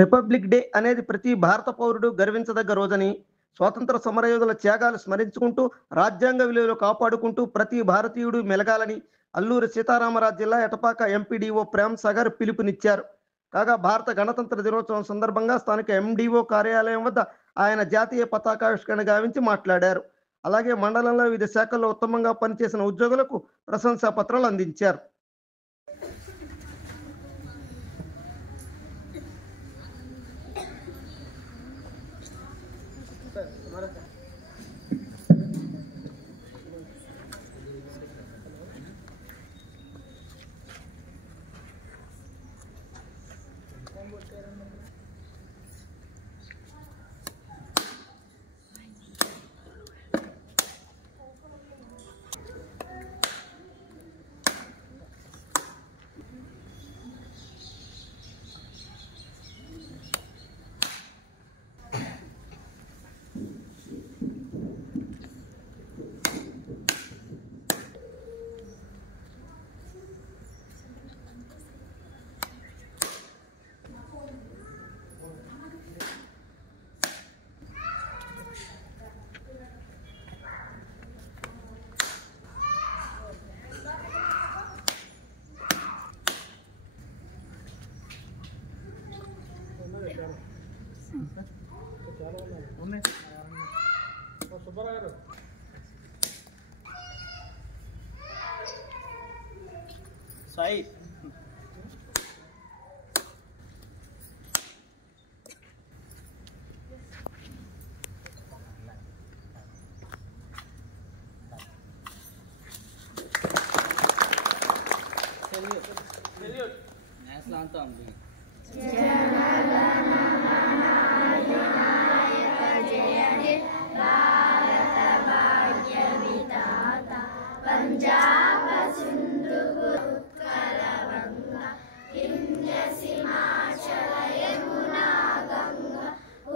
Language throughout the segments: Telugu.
రిపబ్లిక్ డే అనేది ప్రతి భారత పౌరుడు గర్వించదగ్గ రోజని, స్వాతంత్ర సమరయోధుల త్యాగాలు స్మరించుకుంటూ, రాజ్యాంగ విలువలు కాపాడుకుంటూ ప్రతి భారతీయుడు మెలగాలని అల్లూరి సీతారామరాజు జిల్లా ఎటపాక ఎంపీడీఓ ప్రేమ్ సాగర్ పిలుపునిచ్చారు. కాగా భారత గణతంత్ర దినోత్సవం సందర్భంగా స్థానిక ఎండీఓ కార్యాలయం వద్ద ఆయన జాతీయ పతాకావిష్కరణ గావించి మాట్లాడారు. అలాగే మండలంలో వివిధ శాఖల్లో ఉత్తమంగా పనిచేసిన ఉద్యోగులకు ప్రశంసా పత్రాలు అందించారు. సాయి నేషనల్ అంతా पंजाब सिंधु उत्कल गंगा विंध्य हिमाचल यमुना गंगा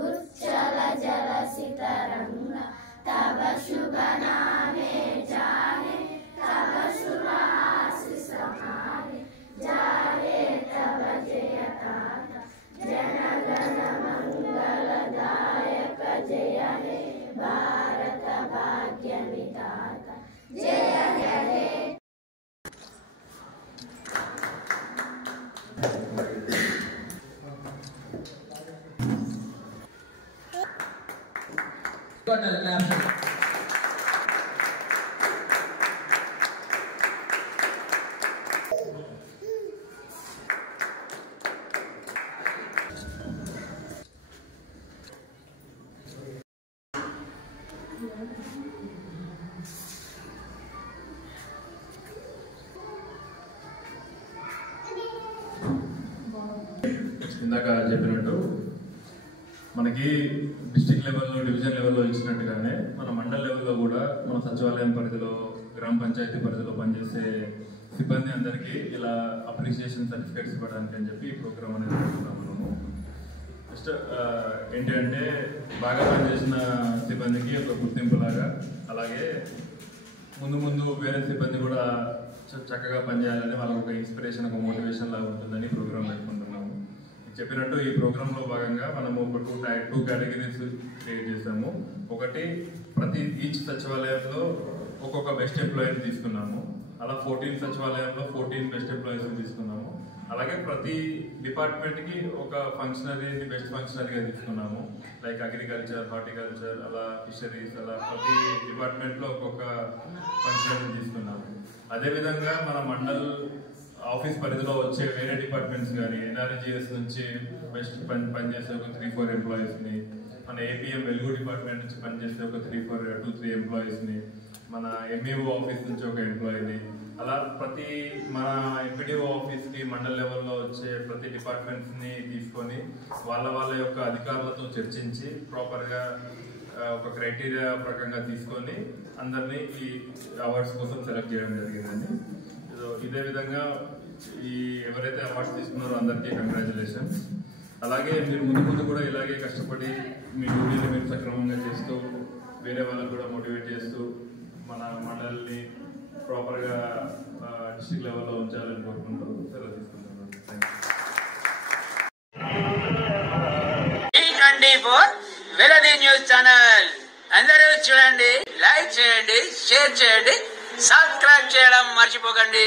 उच्चल जलसि तरंगा तव शुभ नामे जाने तव शुभ आशीष माने जाने तव जय गाथा जन गण मंगलदायक जय हे भारत भाग्य विधाता जय हे ఇందాక చెప్పినట్టు మనకి డిస్ట్రిక్ట్ లెవెల్లో డివిజన్ లెవెల్లో ఇచ్చినట్టుగానే మన మండల్ లెవెల్లో కూడా మన సచివాలయం పరిధిలో గ్రామ పంచాయతీ పరిధిలో పనిచేసే సిబ్బంది అందరికీ ఇలా అప్రిషియేషన్ సర్టిఫికేట్స్ ఇవ్వడానికి అని చెప్పి ఈ ప్రోగ్రామ్ అనేది పెట్టుకున్నాం మనము. జస్ట్ ఏంటి అంటే బాగా పనిచేసిన సిబ్బందికి ఒక గుర్తింపులాగా, అలాగే ముందు ముందు వేరే సిబ్బంది కూడా చక్కగా పనిచేయాలని వాళ్ళకి ఒక ఇన్స్పిరేషన్, ఒక మోటివేషన్ లాగా ఉంటుందని ప్రోగ్రామ్ పెట్టుకుంటున్నాము. చెప్పినట్టు ఈ ప్రోగ్రాంలో భాగంగా మనము ఒక టూ కేటగిరీస్ క్రియేట్ చేసాము. ఒకటి, ప్రతి ఈచ్ సచివాలయంలో ఒక్కొక్క బెస్ట్ ఎంప్లాయీని తీసుకున్నాము. అలా 14 సచివాలయంలో 14 బెస్ట్ ఎంప్లాయీస్ని తీసుకున్నాము. అలాగే ప్రతి డిపార్ట్మెంట్కి ఒక ఫంక్షనరీని బెస్ట్ ఫంక్షనరీగా తీసుకున్నాము. లైక్ అగ్రికల్చర్, హార్టికల్చర్, అలా ఫిషరీస్, అలా ప్రతి డిపార్ట్మెంట్లో ఒక్కొక్క ఫంక్షనరీని తీసుకున్నాము. అదేవిధంగా మన మండల్ ఆఫీస్ పరిధిలో వచ్చే వేరే డిపార్ట్మెంట్స్ కానీ ఎన్ఆర్జీఎస్ నుంచి బెస్ట్ పనిచేసే ఒక 3-4 ఎంప్లాయీస్ని, మన ఏపీఎం వెలుగు డిపార్ట్మెంట్ నుంచి పనిచేసే ఒక 2-3 ఎంప్లాయీస్ని, మన ఎంఈఓ ఆఫీస్ నుంచి ఒక ఎంప్లాయీని, అలా ప్రతి మన ఎంపీడీఓ ఆఫీస్కి మండల్ లెవెల్లో వచ్చే ప్రతి డిపార్ట్మెంట్స్ని తీసుకొని వాళ్ళ యొక్క అధికారులతో చర్చించి ప్రాపర్గా ఒక క్రైటీరియా ప్రకారంగా తీసుకొని అందరినీ ఈ అవార్డ్స్ కోసం సెలెక్ట్ చేయడం జరిగిందండి. ఇదే విధంగా ఈ ఎవరైతే అవార్డ్స్ తీసుకున్నారో అందరికీ కంగ్రాచులేషన్స్. అలాగే మీరు ముందు కూడా ఇలాగే కష్టపడి మీ డ్యూటీని మీరు సక్రమంగా చేస్తూ వేరే వాళ్ళకు కూడా మోటివేట్ చేస్తూ మన మండలిని ప్రాపర్గా డిస్ట్రిక్ట్ లెవెల్లో ఉంచాలని కోరుకుంటూ సెలవు తీసుకుంటున్నాను. Thank you. 24 Veladi news channel. అందరూ చూడండి, లైక్ చేయండి, షేర్ చేయండి, సబ్స్క్రైబ్ చేయడం మర్చిపోకండి.